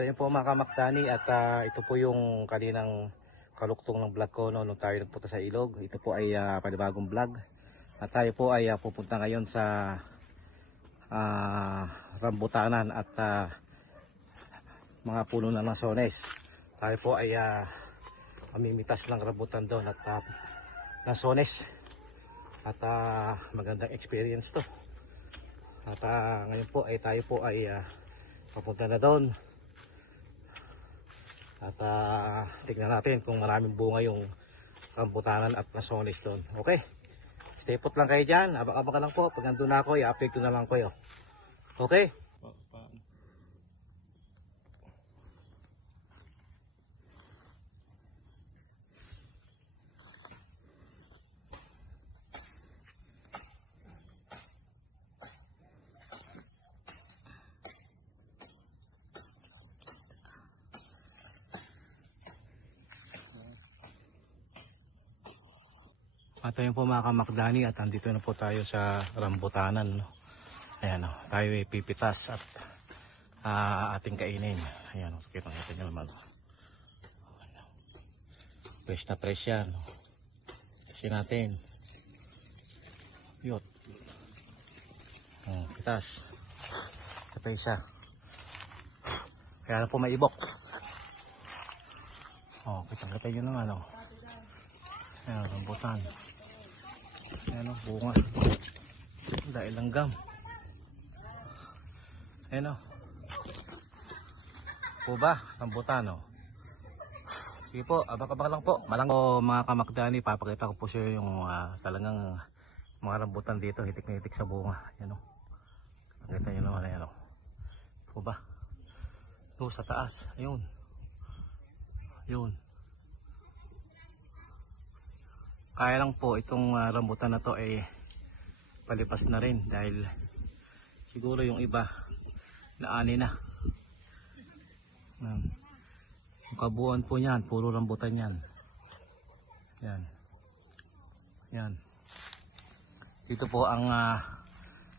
ayun po mga kamakdani at ah, ito po yung kaninang kaluktong ng vlog ko no, nung tayo nagpunta sa ilog. Ito po ay ah, panibagong vlog. At tayo po ay ah, pupunta ngayon sa ah, rambutanan at ah, mga puno ng lansones. Tayo po ay ah, mamimitas ng rambutan doon at uh, lansones. At ah, magandang experience to. At ah, ngayon po ay tayo po ay ah, papunta na doon. At ah, tignan natin kung maraming bunga yung rambutanan at lansones doon. Okay? Stay put lang kayo dyan. Abak-abak lang po. Pag nandun na ako, i-update ko na lang kayo. Okay? At ayun po mga kamakdani at andito na po tayo sa rambutanan. No? Ayan o, tayo ay pipitas at ah, ating kainin. Ayan o, kita natin nyo naman. Fresh na fresh yan. Kasi natin. Yot. Oh, pitas. Ito isa. Kaya na po may ibok. Oh, kitang-kita nyo naman oh. Ayan, rambutan. Ayan o, bunga. Dahil langgam. Ayan o. Po ba? Rambutan o. Sige po, abak-abak lang po. Malang po mga kamakdani, papakita ko po siya yung ah, talagang mga rambutan dito, hitik na hitik sa bunga. Ayan o. Nakita nyo naman, ayan o. Po ba? Ito sa taas. Ayun. Ayun. Kaya lang po itong ah, rambutan na to ay palipas na rin dahil siguro yung iba naani na. Yan. Yung kabuuan po niyan, puro rambutan yan. Yan. Yan. Dito po ang uh,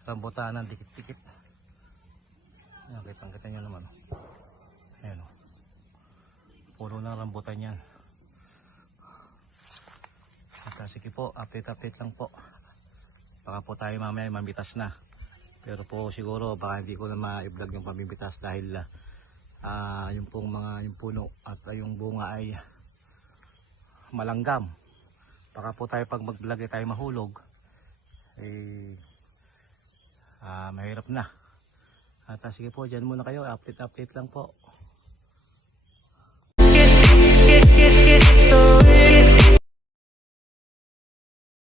rambutanan dikit-dikit. Yan, kitang-kita nyo naman. Ayan o. Puro ng rambutan yan. Po, update-update lang po. Baka po tayo mamaya mamitas na. Pero po siguro baka hindi ko na ma-vlog yung pamimitas dahil ah yung pong mga yung puno at ah, yung bunga ay malanggam. Baka po tayo pag mag-vlog ay tayo mahulog. Eh, ah mahirap na. At ah, sige po, dyan muna kayo. Update-update lang po.